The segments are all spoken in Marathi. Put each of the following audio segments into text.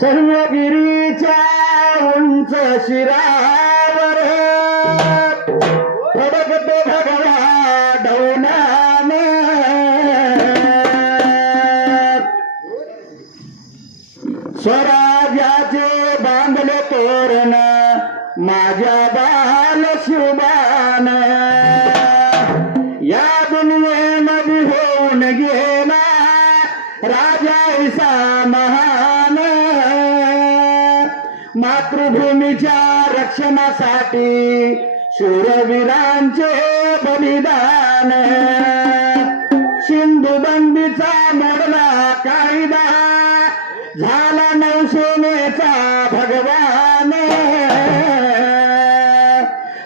सर्वगिरीच्या उंच शिरावर फडकतो भगवा डौलाने स्वराज्याचे बांधले तोरण माझ्या बाल शिवबान या दुनियेमध्ये होऊन गेला राजा ऐसा महान मातृभूमीच्या रक्षणासाठी शूरवीरांचे बलिदान सिंधू बंदीचा मोडला कायदा झाला नौसेनेचा भगवान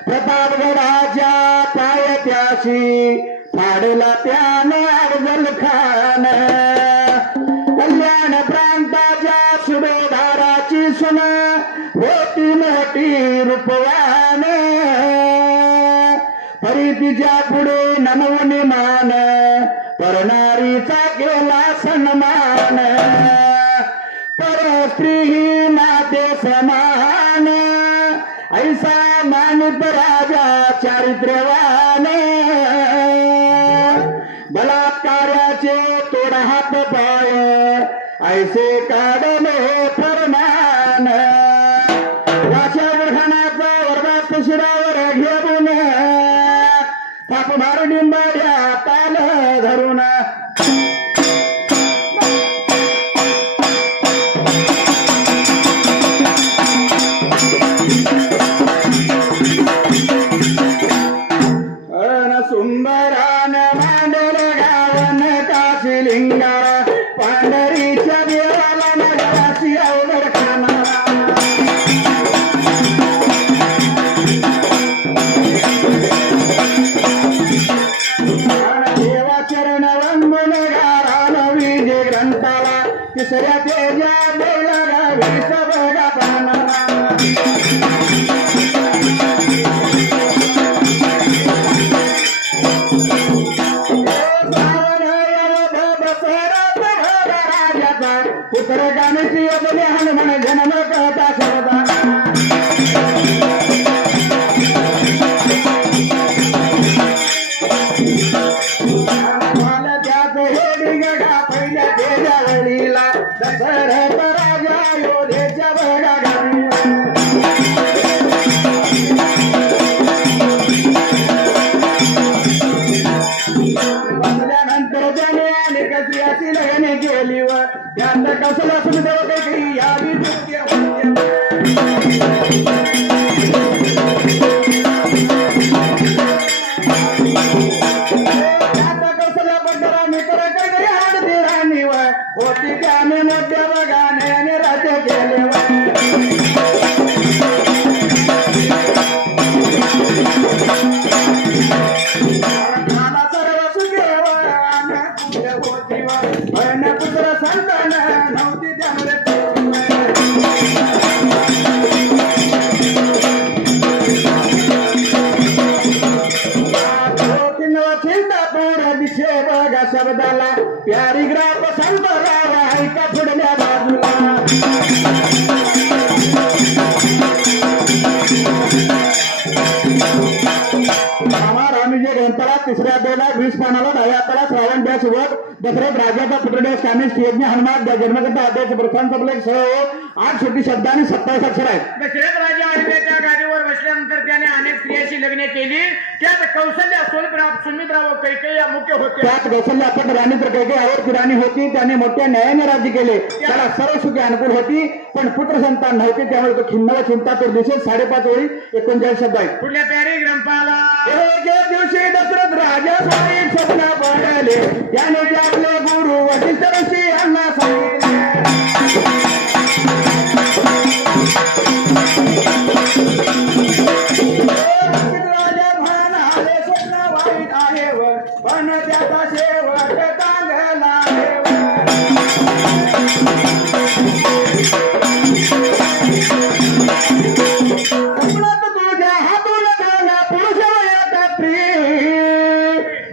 प्रतापगडाच्या पायथ्याशी फाडला त्याने अफजल खान कल्याण प्रांताच्या सुभेदाराची सुन होती मोठी रूपवान परितीच्या पुढे नमवणे मान परनारीचा केला सन्मान परस्त्री ही नाते समान ऐसा मानित राजा चारित्र्यवान बलात्कार्याचे तोडा हात पाय ऐसे काढले फरमान वाशा विधानाचा वर्गात शिरावर घेऊन थाप मार डिंबाड्या ताल धरून सुंदरान मांडल गावन काशिलिंगा पांढरीच्या देवाला नगराची अवघड खाना देवा चरण वंदन गाराला विजय ग्रंथाला तिसऱ्या तेजा बेला गावी सबगा पाना पुत्र गाण्याची योजने हनुमान जन्म कळता सरदा मला त्याच हे डिगडा पहिल्या तेजा वडीला दशरथ राजा योधेच्या बघा गाडीला बसल्यानंतर त्याने अनेक स्त्रियाची लग्ने केली व त्यांना कसला सुद्धा काही यावी आता कसला बंडरा मित्र काही हाडते राणी व होती त्याने मोठ्या बघाने राज्य केले पुत्र संतान नव्हती त्यामुळे चिंतापूर दिशे बघा शब्दाला प्यारी ग्राम संतराव ऐका पुढल्या बाजूला ग्रंथाला तिसऱ्या अध्यायाला 20 पानाला 10व्या हाताला श्रावण द्या सुबत दशरथ राजाचा पुत्रदेव कामेश यज्ञ हनुमान जन्मकर्ता अध्यायाचे प्रथम सबलेख सह 8 छोटी शब्द आणि 27 अक्षर आहेत. दशरथ राजा अयोध्येच्या गादीवर बसल्यानंतर त्याने अनेक स्त्रियांची लग्ने केली. त्यात कौशल्या सुमित्रा व कैकेयी या मुख्य होत्या. त्यात कौशल्या अपट राणी तर कैकेयी आवडती राणी होती. त्याने मोठ्या न्यायाने राज्य केले. त्याला सर्व सुखी अनुकूल होती पण पुत्र संतान नव्हते त्यामुळे तो खिन्न व चिंतातूर दिशेत 5.5 ओळी 39 शब्द आहेत. पुढल्या प्यारी ग्रंथाला एक दिवशी दशरथ राजा स्वारी स्वप्न पडले त्याने ते आपले गुरु वशिष्ठ ऋषी यांना सांगितले. राजा म्हणाले स्वप्न वाईट आहे व पण त्याचा शेवट चांगला आहे. तुझ्या हातून झाला पुरुष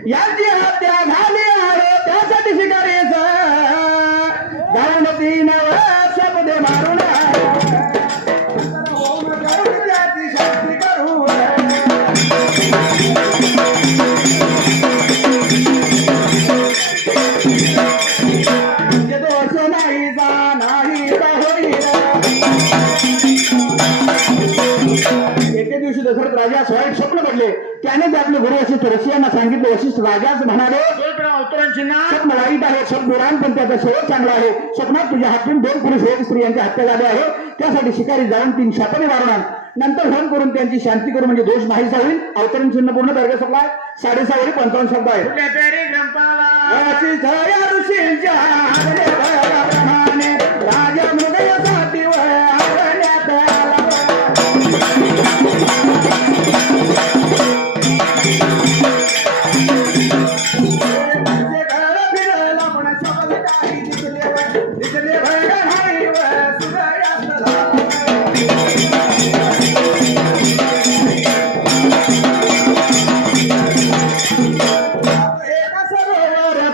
यांची हत्या झाली आहे त्यासाठी शिकारीचा नाहीचा नाहीचा होईल. एके दिवशी दशरथ राजास वाईट स्वप्न पडले. त्याने ते आपले गुरु वशिष्ठ ऋषीयांना सांगितले. वशिष्ठ राजाच म्हणाले स्वल्पराव अवतरणचिन्ह स्वप्न वाईट आहे, स्वप्न दुरान, पण त्याचा शेवट चांगला आहे. स्वप्नात तुझ्या हातून 2 पुरुष 1 स्त्रियांची हत्या झाली आहे. त्यासाठी शिकारी जाऊन 3 शापने मारून आण. नंतर होम करून त्यांची शांती करू, म्हणजे दोष नाहीसा होईल. अवतरण चिन्ह पूर्ण दर्गा सप्लाय 6.5 ओळी 55 शब्द आहेत. कुठल्या पेरी ग्रंथाला वशिष्ठ या ऋषींच्या आज्ञेप्रमाणे राजा मृगयासाठी आवडण्यात आला. फिरला पण सबल काही दिसले भयंकर नाही सूर्यास्त झाला. एका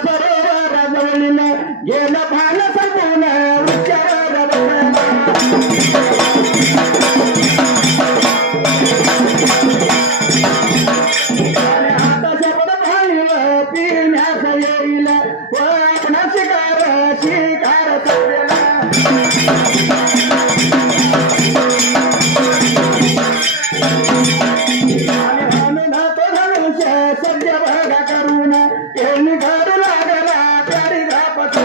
सरोवराजवळील गेलं भान संपून वृक्षावर बसला. आणि आता शब्द पाहिलं पिण्यास येईल व आपणा शिकार चढलेला. आणि म्हणून तो धनुष्य सज्ज बघा करून पेरणी करू लागला प्यारी घापत.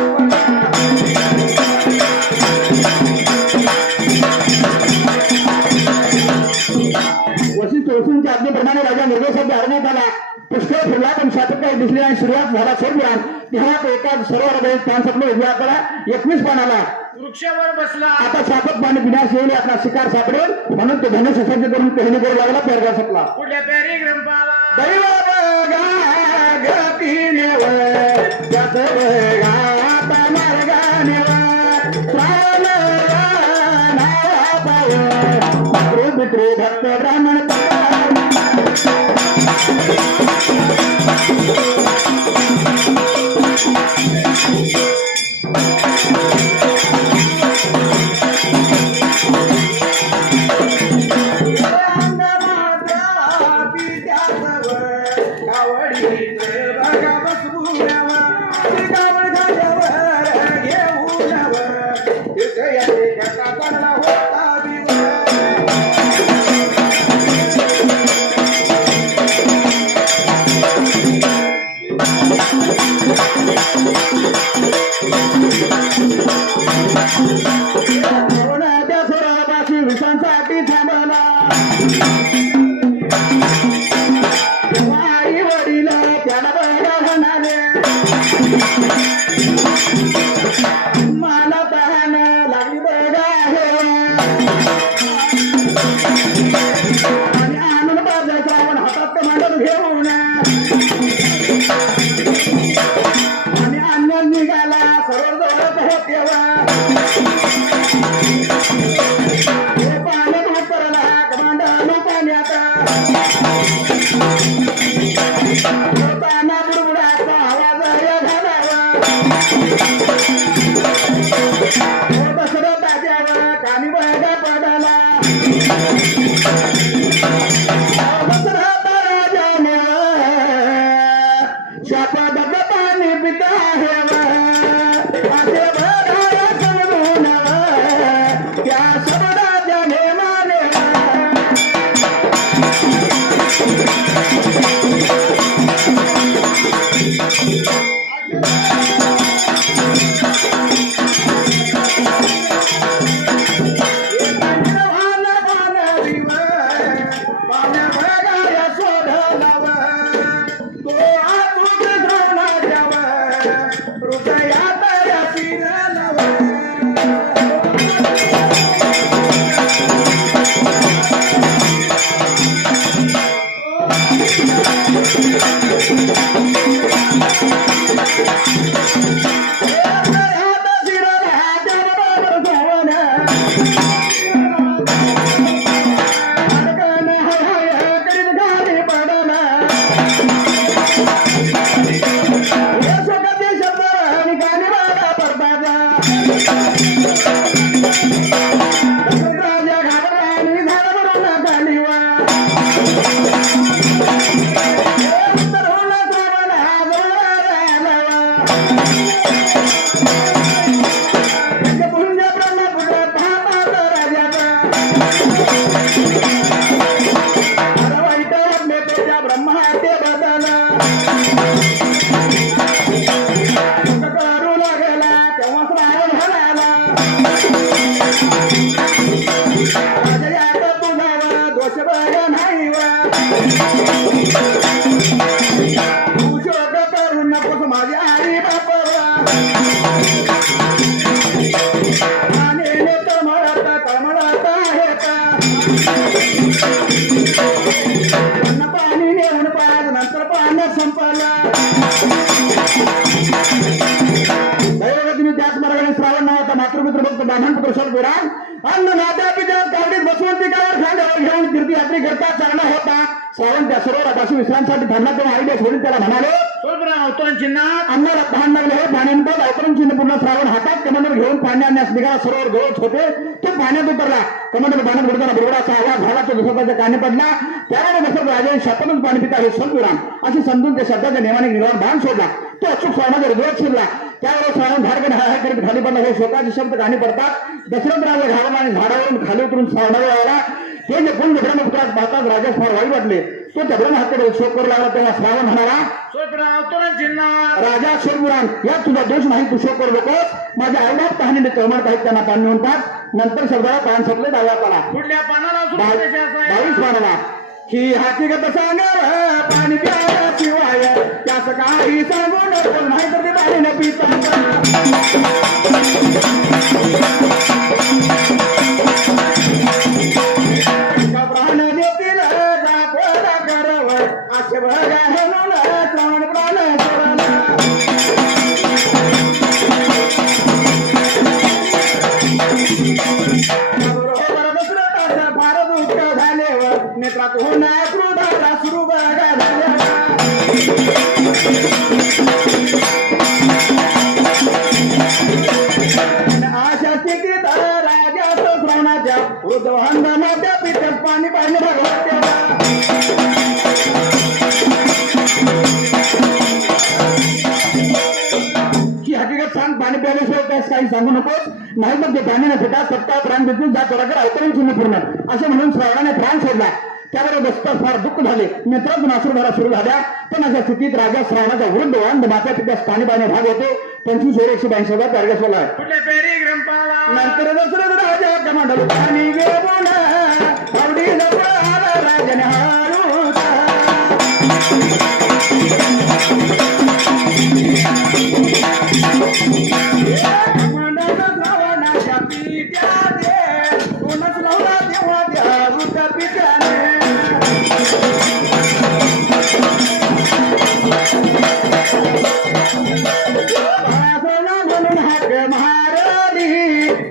वशिष्ठ ऋषींच्या आज्ञेप्रमाणे राजा मृगयासाठी हरण्यात आला. पुष्कळ फिरला पण शापत काही दिसले आणि सुरुवात झाला सोडला. तेव्हा तो एका सरोवरामध्ये स्थान सपलं. उजव्या हाताला 21 पान आला. वृक्षावर बसला. आता शापत पाणी पिण्यास येईल, आपला शिकार सापडेल, म्हणून तो धनुष्य सज्ज करून पेरणी करू लागला. पेरगा सपला. कुठल्या पेरी ग्रंथाला दैव बघा गतीने वर, त्यात बघा आता मार्गाने वर, श्रावण नावापावर, पितृ भक्त ब्राह्मण त्या सरोवरापाशी विषांसाठी थांबला. आई वडील त्याला बघा म्हणाले मला तहान लागली बघा आहे. आणि आणून बाजा श्रावण हातात कमांडर घेऊन आणि अन्य निघाला सरोवर जवळच होत तेव्हा. ब्राह्मणपुत्र शूरपुराण अन्न नात्या पित्या गाडीत बसवंतिकावर खांद्यावर घेऊन तीर्थयात्री करता चालणार होता. श्रावण त्या सरोवरापाशी विश्रांतीसाठी थांबला तेव्हा आईने सोडून त्याला म्हणाले, शूरपुराण अवतरण चिन्ह अन्नाला तहान लागले हे पाण्यानंतर अवतरण चिन्ह पूर्ण श्रावण हातात कमंडल घेऊन पाणी आणण्यास निघाला. सरोवर जवळच होते, तो पाण्यात उतरला. कमंडल पाण्यात बुडताना बरोबराचा आवाज झाला, तो दशरथाच्या कानी पडला. त्यावेळेला दशरथ राजाने शापातून पाणी पिता हे शूरपुराण असे समजून त्या शब्दाच्या नियमाने निर्वाण बाण सोडला. तो अचूक श्रावणाच्या हृदयात शिरला. त्यावेळेस श्रावण धारकन हाय करीत खाली पडला. हे शोकाचे शब्द कानी पडतात. दशरथ राजा घाबरला आणि झाडावरून खाली उतरून श्रावणावर आला. ते जे पुण्य ब्रह्मपुत्रास पाहताच राजास फार वाईट वाटले. तो त्या ब्रह्महत्येकडे शोक करू लागला. तेव्हा श्रावण म्हणाला, शूरपुराण अवतरण चिन्ह राजा शूरपुराण यात तुझा दोष नाही, तू शोक करू नकोस. माझ्या आईबाप कहाणीने तळमळ काही त्यांना पाणी म्हणतात. नंतर शब्दाला पान संपले. डाव्यात आला कुठल्या पानाला सुरुवातीचे असं आहे? 22 पानाला ही हकीकत सांगाव पाणी प्याशिवाय त्यास काही सांगू नको, नाही तर ते पाणी न पिता प्राण देतील दाखवला करव असे बघा म्हणून श्रावण प्राण करला. बरोबर दशरथाचा फार दुःख झालेवर नेत्रात होणार क्रोधाचा सुरू बघा झाला. अशा स्थितीत राजाच श्रावणाच्या वृद्धवांना पिठ्यात पाणी पाहिजे भगवत्याला. ही हकीकत सांग, पाणी प्यायल्याशिवाय त्यास काही सांगू नकोस, नाही तर ते पाणी न पिता सत्ता प्राण बिजून जात थोडाकडे अवतरण चिन्ह पूर्ण असे म्हणून श्रावणाने प्राण सोडला. त्याबरोबर दशरथ फार दुःख झाले. नेत्रातून अश्रुधारा सुरू झाल्या. पण अशा स्थितीत राजा श्रावणाचा वृद्ध वांद मात्या पित्यास पाणी पाहणे भाग होते. 25,182 पॅरग्राफला आहे. कुठल्या पेरी ग्रंथाला नंतर दशरथ राजा कमांडल पाणी घेऊन आवडीनं पळाला राजाने हाळूचा. श्रावणाच्या पित्याने कोणच लावला तेव्हा त्या वृद्ध पित्याने. म्हणून हाक महाराणी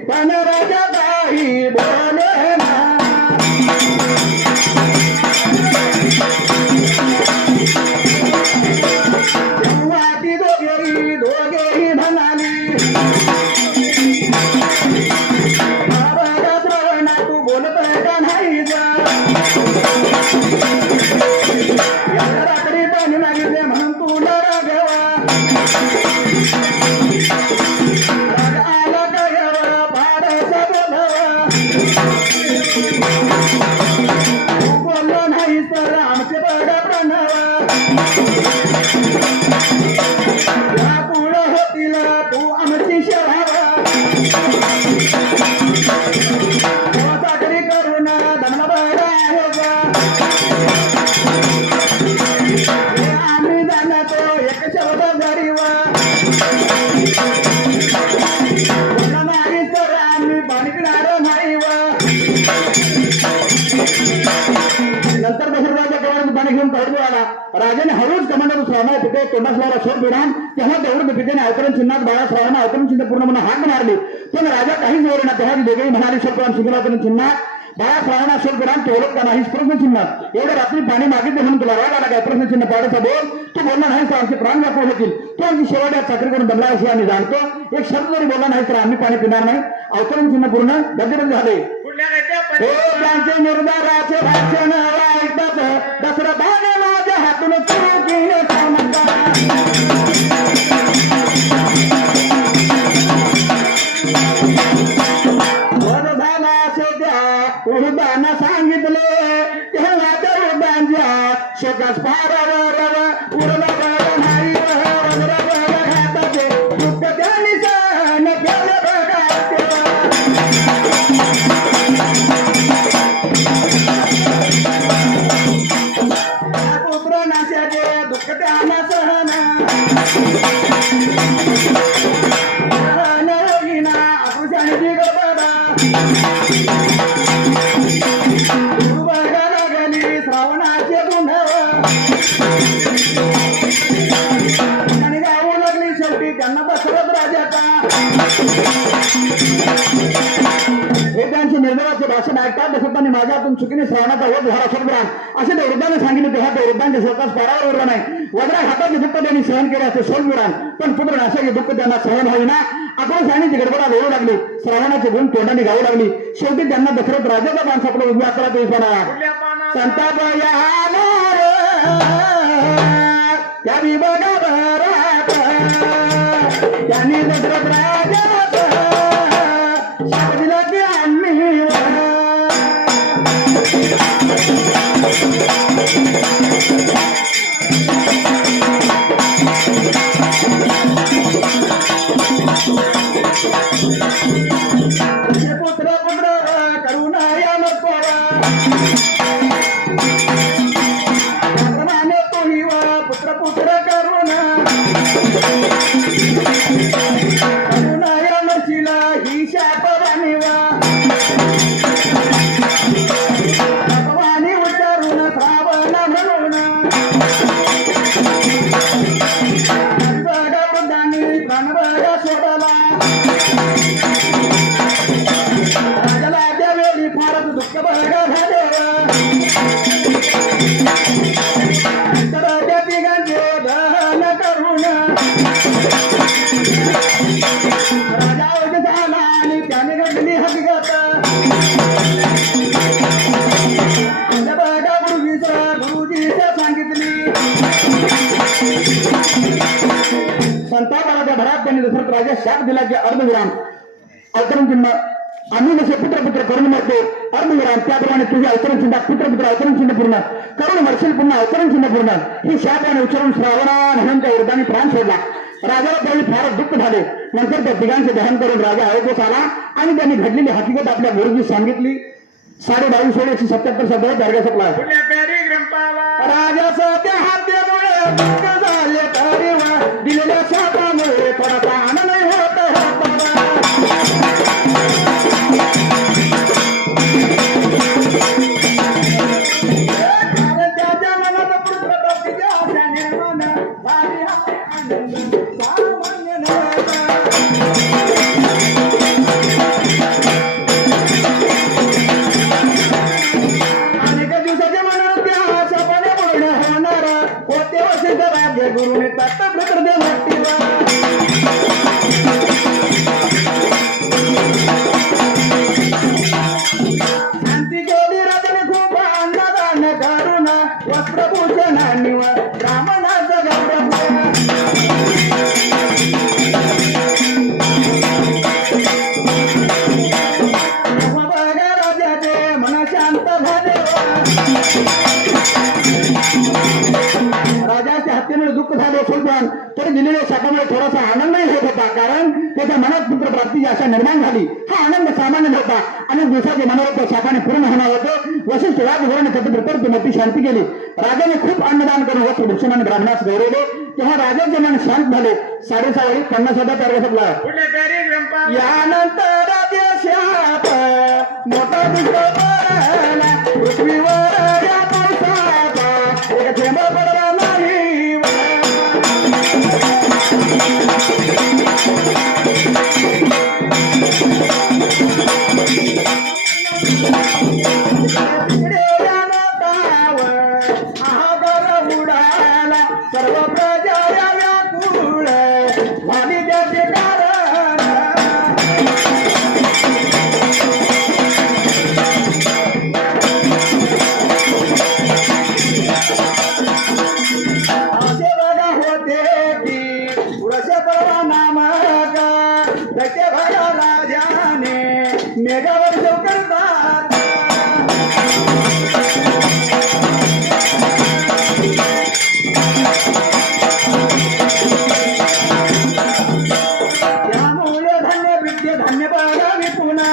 पण राजा काही बोले ना. तेव्हा ती दोघेही म्हणाली, बाबा श्रावणा तू बोलत आहे का नाही जा. या रात्री पाणी मागितले म्हणून तू डरा घ्यावा. आला का घ्यावा फारसा बोलावा. तू बोललो नाही तर आमचे बघा प्रणवा. या पुढं होतील तू आमची शेवावा. चाकरी करून दमला बघा आहे बा. आम्ही जाणतो एक शब्द गरीवा. नाही तर आम्ही पाणी पिणार नाही वा. नंतर दशरथाच्या डोळ्यात पाणी घेऊन पळतो आला. राजाने हळूच कमांडर श्रावणा पिते तोंडास लावला शूरपुराण. तेव्हा तेवढं पितेने अवतरण चिन्हात बाळा श्रावणा अवतरण चिन्ह पूर्ण म्हणून हाक मारली. पण राजा काहीच बोलला. तेव्हा दोघेही म्हणाले शूरपुराण शिकला अवतरण चिन्हात बाळा श्रावणा शूरपुराण ते ओळख का नाहीस प्रश्न चिन्हात. एवढ्या रात्री पाणी मागितले म्हणून तुला राग आला काय? प्रश्न चिन्ह पाडायचा बोल. तू बोलला नाही तर आमचे प्राण व्याकुळ होतील. तो आमची शेवट चाकरी करून दमला असे आम्ही जाणतो. एक शब्द जरी बोलला नाही तर आम्ही पाणी पिणार नाही. अवतरण चिन्ह पूर्ण गजबज झाले. कुठल्या हो त्यांचे निर्धाराचे भाषण ऐकतात दशरथाने माझ्या हातून चुकीने सांगता. वध झाला असे त्या वृद्धांना सांगितले. तेव्हा त्या वृद्धांच्या शोकास पारावर उरला बघा नाही. हाताचे दुःख त्यांनी सहन केले बघा. पुत्र नाशाचे दुःख त्यांना सहन होईना आकृषांची गडबडा. बघा लागली श्रावणाचे गुन्ह आणि गावू लागली शेवटी त्यांना दशरथ राजाचा. भाषण ऐकतात बसताना माझ्या हातून चुकीने श्रावणाचा होत झाला सोडब्रान असे ते वृद्धाने सांगितले. तेव्हा ते वृद्धांच्या स्वतःच पारावर उरला नाही. वगैरे हाताचे दुःख त्यांनी सहन केले असे सोडविरान, पण पुत्र असे दुःख त्यांना सहन होईना. आक्रोशाने गडबडा लोळू लागली. श्रावणाचे गुण तोंडाने गाऊ लागली. शेवटी त्यांना दशरथ राजाचा मान सापडला. उजव्या हाताला ते कुठल्या पानाला? संताप त्या विभागा त्यांनी दशरथ राजा दिला की आम्ही पुत्र पुत्र करुणा या क्रमाने तोही वा पुत्र पुत्र करुणा करुणा या नशीला ही शापवाणी वा शापवाणी उच्चारून श्रावण म्हणून बघा वृद्धांनी प्राण बघा सोडला. राजाला त्यावेळी फारच दुःख बघा झाले. तर त्या तिघांचे दहन करून राजा अवध झाला आणि त्याने घडली हकीकत. बघा गुरुजीच्या सांगितली. संतापाच्या भरात त्यांनी दशरथ राजा शाप दिला की अर्धविराम अवतरण चिन्ह आम्ही जसे पुत्र पुत्र करून मरतो अर्धविराम त्याप्रमाणे तुझे अवतरण चिन्ह पुत्र पुत्र अवतरण चिन्ह पूर्ण करून मरशील पुन्हा अवतरण चिन्ह पूर्ण ही शाप आणि उच्चारून श्रावणा म्हणून त्या वृद्धाने प्राण सोडला. राजाला त्यावेळी फार दुःख झाले. नंतर त्या तिघांचे दहन करून राजा अयोध्येस आला आणि त्यांनी घडलेली हकीकत आपल्या गुरुजी सांगितली. 22,177 शब्द दर्गा सपला. कुठल्या पॅरिग्रंथाला? राजाचं त्या हात्यामुळे दुःख झाले तरी वा दिलेल्या शापामुळे थोडासा आनंद होत होता. त्याच्या मनात पुत्र प्राप्तीच्या आशा निर्माण झाली. आनंद सामान्य नव्हता. अनेक दिवसाच्या मनात त्या शापाने पूर्ण होणार होते. वशिष्ठ राज्य गुरुने तत्प्रतर दे शांती केली. राजाने खूप अन्नदान करून वस्त्रभूषण निव ब्राह्मणाचा गौरव. बघा राजाचे मन शांत झाले. राजाच्या हत्येमुळे दुःख झाले सोडून तरी दिलेल्या शापामुळे थोडासा आनंदही होत होता. कारण त्याच्या मनात पुत्र प्राप्तीची आशा निर्माण झाली. हा आनंद सामान्य नव्हता. अनेक दिवसाचे मनोरथ शापाने पूर्ण होणार होते. वशिष्ठ राजघराने तत्प्रतर मोठी शांती केली. राजाने खूप अन्नदान करून वस्त्रभूषणाने ब्राह्मणास गौरवले. तेव्हा राजाचे मन शांत झाले. 6.5 वेळी 50,000 प्यारा सपला. कुठल्या पॅरिग्रंथाला? यानंतर राजे शाप मोठा दुष्ट पडला पृथ्वीवर या पावसाचा एक थेंब पडला नाही. उडाला सर्व प्रजा या व्याकुळ झाली त्याचे कारण. असे बघा होते की पुरसे परवा नामक त्याचे बघा राजाने मेघावर करतात. त्यामुळे धान्य विद्य धान्य बघावी पुन्हा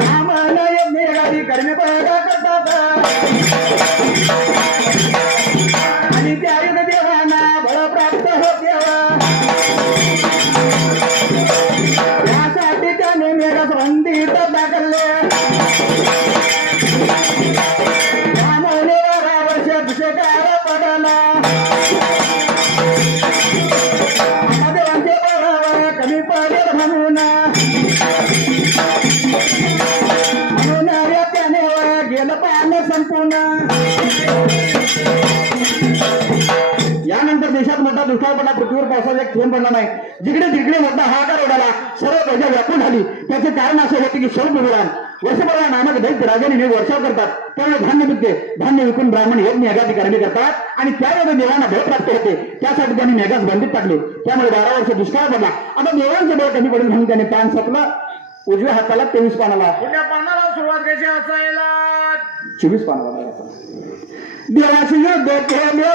रामानय मेघावी कर्म बघा करतात. आणि त्या आयुध देवाना बळ प्राप्त होते. त्यासाठी त्याने मेघास बंदीत दाखवले. त्यामुळे 12 वर्ष अभिषेकाला पडला. देवांचे बळावर कमी पडेल म्हणून एक थेंब पडला नाही. जिकडे तिकडे मोठा हाहाकार उडाला, सर्व प्रजा व्यापून झाली. त्याचे कारण असे होते की स्वल्पविराम वर्षभरा नामक दैत्य राजाने वर्षाव करतात. त्यामुळे धान्य विकते, धान्य विकून ब्राह्मण यज्ञ यागाची कर्मे करतात आणि त्यावेळेस देवांना भय प्राप्त होते. त्यासाठी त्यांनी मेघास बंदीत टाकले. त्यामुळे 12 वर्ष दुष्काळ पडला. आता देवांचे बळ कमी पडेल म्हणून त्याने पान सपलं. उजव्या हाताला 23 पानाला, कुठल्या पानाला सुरुवात कशी असायला 24 पानाला. देवाशी युद्ध केले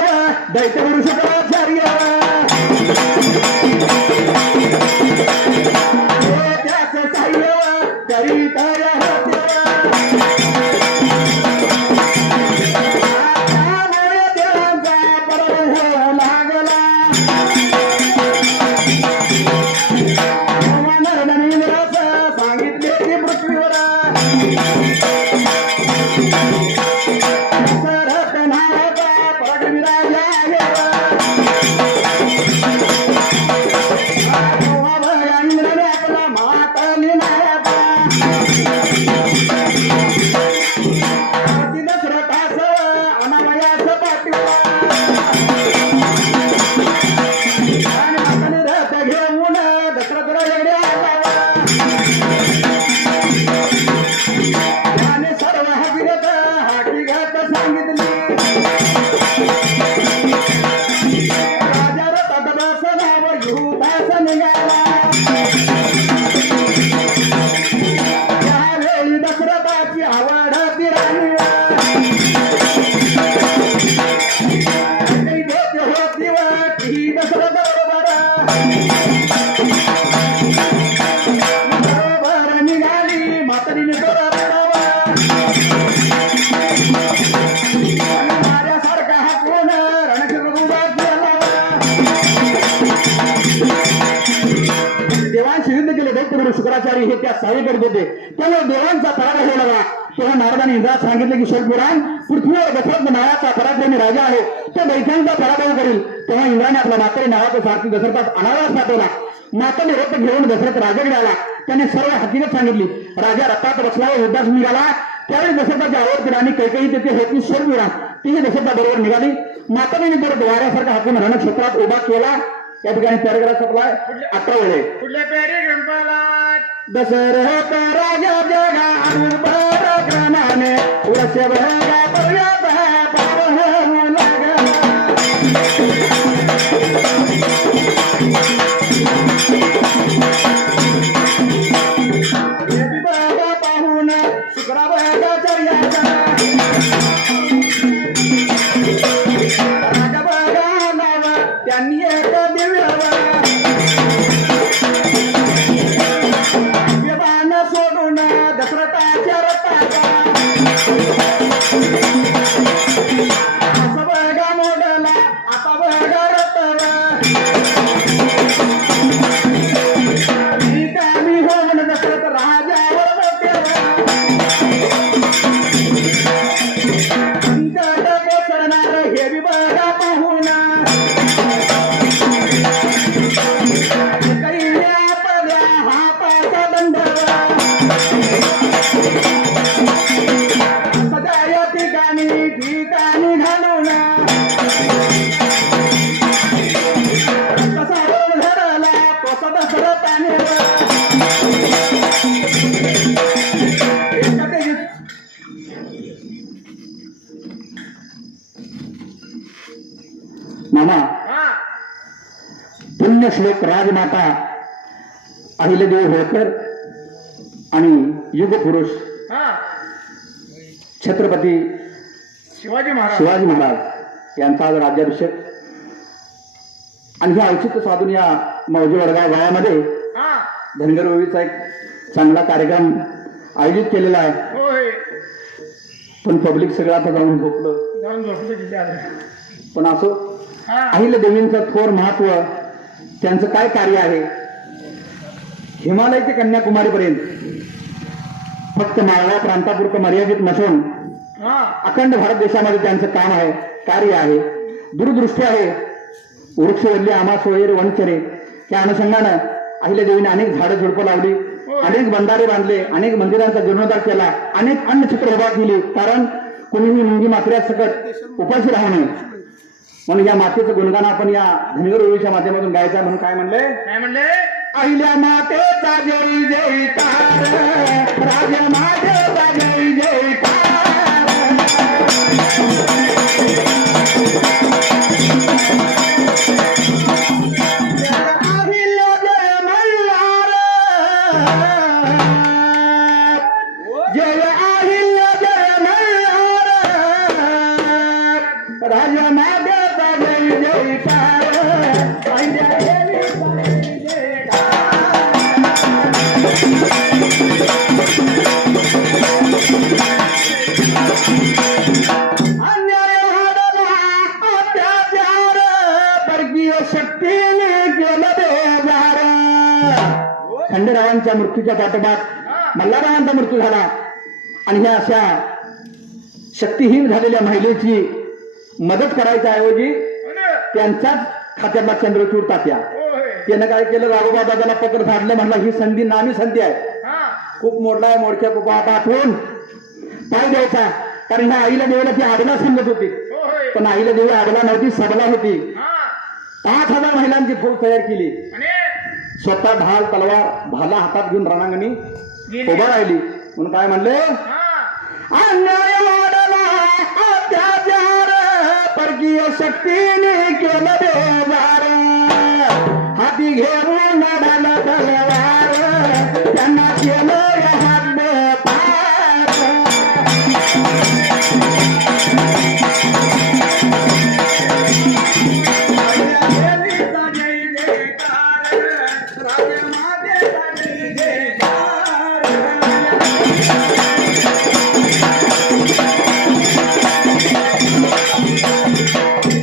दैत्य पुरुष शुक्राचार्य, त्याचे साह्य करीत होते. त्यामुळे देवांचा पराभव लागला. नरनरेंद्रास सांगितले की पृथ्वीवर दशरथ नावाचा पराक्रमी राजा आहे. इंद्राने आपला माता लिहिणारा दशरथास अनावयास पाठवला आणि हाताने रथ घेऊन दशरथ राजाकडे आला. त्याने सर्व हकीकत हकीकत सांगितली. राजा रथात बसला व युद्धास निघाला. त्यावेळी दशरथाची आवड ती राणीला काही देत होती व ती दशरथ बरोबर निघाली. म्हातारीने माझ्यासारखा हा कोण रणक्षेत्र उभा केला. देवांशी युद्ध केले दैत्य गुरु शुक्राचार्य हे त्या सावेकडे होते. त्यामुळे देवांचा पराभव होऊ लागला. तेव्हा नारदाने इंद्रास सांगितले की शोधपुराण पृथ्वीवर दशरथ नावाचा पराक्रमी राजा आहे, तो दैत्यांचा पराभव करील. तेव्हा इंद्राने आपला मातारी नावाचा सारथी दशरथास अनावयास पाठवला. माताने रथ घेऊन दशरथ राजाकडे आला. त्याने सर्व हकीकत सांगितली. राजा रथात बसला व युद्धास निघाला. त्यावेळी दशरथाची आवडती राणी कैकेयी तेथे होती. शोधपुराण तिने दशरथाबरोबर निघाली. माताने परत वाऱ्यासारखा हाकून रणक्षेत्रात उभा केला. या ठिकाणी पॅरेग्राफ सप्लाय 18 वेळे. कुठल्या पेरे गंपाला दशरथ राजा जगा पराक्रमाने वृषभगा पर्यंत पावहू लागला. देवी बघा पाहून शुक्रा बघा चर्याचा राजा बघा नाव त्यांनी एक दिव्यावा बाण सोडून दशरथाच्या रथाचा असं बघा मोडला आता बघा रथावा. निकामी होऊन दशरथ राजावर बसला. संकट कोसळणार हे बी बघा पाहून आपल्या हाताचा दंडवा. सगळ्या या ठिकाणी ठिकाणी घालून कसा रोल धरला तसा दशरथाने मामा हा पुण्यश्लोक राजमाता अहिल्यादेवी होळकर आणि युगपुरुष हा छत्रपती शिवाजी महाराज शिवाजी महाराज यांचा आज राज्याभिषेक आणि हे औचित्य साधून या मौजे वडगाव गावामध्ये हा धनगर ओवीचा एक चांगला कार्यक्रम आयोजित केलेला आहे. होय पण पब्लिक सगळं आता जाऊन झोपलं. जाऊन झोपलं तिथे आलं. पण असो हा अहिल्यादेवींचं थोर महत्व, त्यांचं काय कार्य आहे, हिमालय ते कन्याकुमारीपर्यंत फक्त माळवा प्रांतापुरतं मर्यादित नसून हा अखंड भारत देशामध्ये त्यांचं काम आहे, कार्य आहे, दूरदृष्टी आहे. वृक्षवल्ली आमा सोयर वनचरे त्या अनुषंगानं अहिल्यादेवीने अनेक झाडं झुडपं लावली, अनेक बंधारे बांधले, अनेक मंदिरांचा जीर्णोद्धार केला, अनेक अन्नछत्र उभा केली. कारण कोणीही मुंगी मात्र्या सकट उपाशी राहू नये. म्हणून या मातेचं गुणगान आपण या धनगर ओळीच्या माध्यमातून गायचं म्हणून काय म्हणले? काय म्हणले? अहिल्या मातेचा जय जयकार, राजा मातेचा जय जयकार. अहिल्या जय मल्हार, जय अहिल्या जय मल्हार, राजा मातेचा जय जयकार. अहिल्या देवीचा जय जयकार. अन्याय हाडला अत्याचार, परकीय शक्तीने केलं बेजार. खंडेरावांच्या मृत्यूच्या पाठोपाठ मल्हाररावांचा मृत्यू झाला आणि ह्या अशा शक्तीहीन झालेल्या महिलेची मदत करायच्या ऐवजी त्यांच्याच खात्यातला चंद्रचूड तात्या त्यानं काय केलं? राघोबा दादाला पकड झाडलं, म्हणला ही संधी नामी संधी आहे, खूप मोडलाय, मोडक्या कुपा आठवून पाय द्यायचा. कारण ह्या आईला देवीला ती आडला समजत होती, पण आईला देवी आडला नव्हती, सबला होती. 5,000 महिलांची फौज तयार केली. स्वतः ढाल तलवार भाला हातात घेऊन रणांगणी उभा राहिली. म्हणून काय म्हणले? अन्याय वाढला अत्याचार, परकीय शक्तीने केलं बेजार. हाती घेऊन ढाल तलवार, त्यांना केलं हात पार. देवीचा जय जयकार, राजा मातेचा जय जयकार.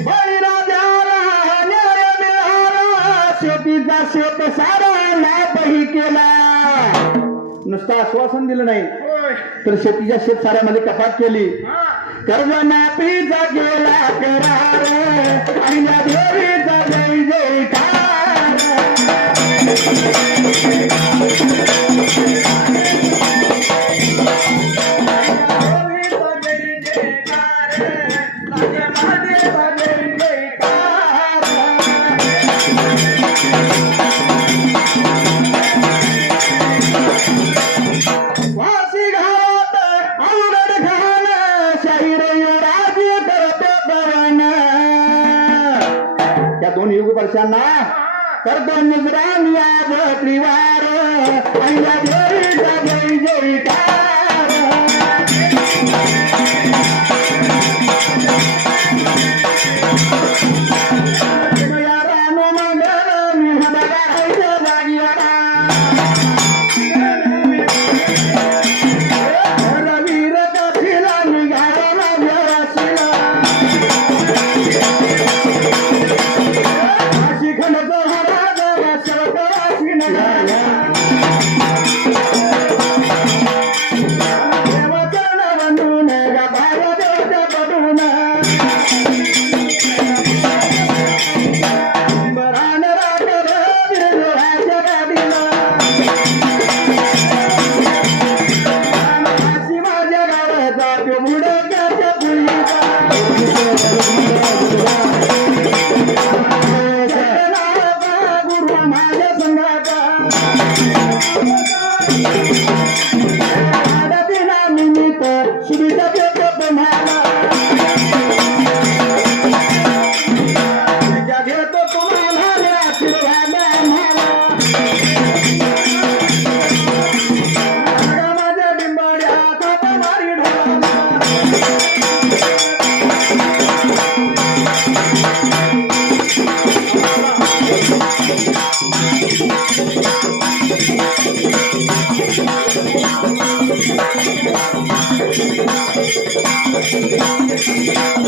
बळीराजाला न्याय मिळाला, शेतीचा शेत सारा लाभही केला. नुसतं आश्वासन दिलं नाही तर शेतीच्या शेत साऱ्यामध्ये कपात केली. कर्ज माफीचा केला करार, आणि या देवीचा जय जयकार. देवीचा जय जयकार, राजा महादेवा जय जयकार. वासी घात अवघड घाण, शाहीर युवराज करतो पवन. या दोन युग वर्षांना करतो निजरान याद त्रिवार, आणि या देवीचा जय जयकार. या रानू मंगल मी बघायच्या जागीवाडा. रवीर गाठीला निघाला माझ्या वाशीला. शिखंडचा महाराज वासवकाशी निघाला. देवाचं नाव म्हणून गाभाऱ्या देवाच्या पडून. बरान रागर विरोहाच्या गाडीला. अशी माझ्या गावाचा तो बुडक्याच्या पुलीचा. जगन्नाथा गुरु माझ्या संघाचा. दिना निमित्त शुभेच्छा देतो तुम्हाला. शुभेच्छा देतो तुम्हाला, आशीर्वाद आम्हाला. माझ्या बिंबड्या थापा मारी ढोला. Thank you.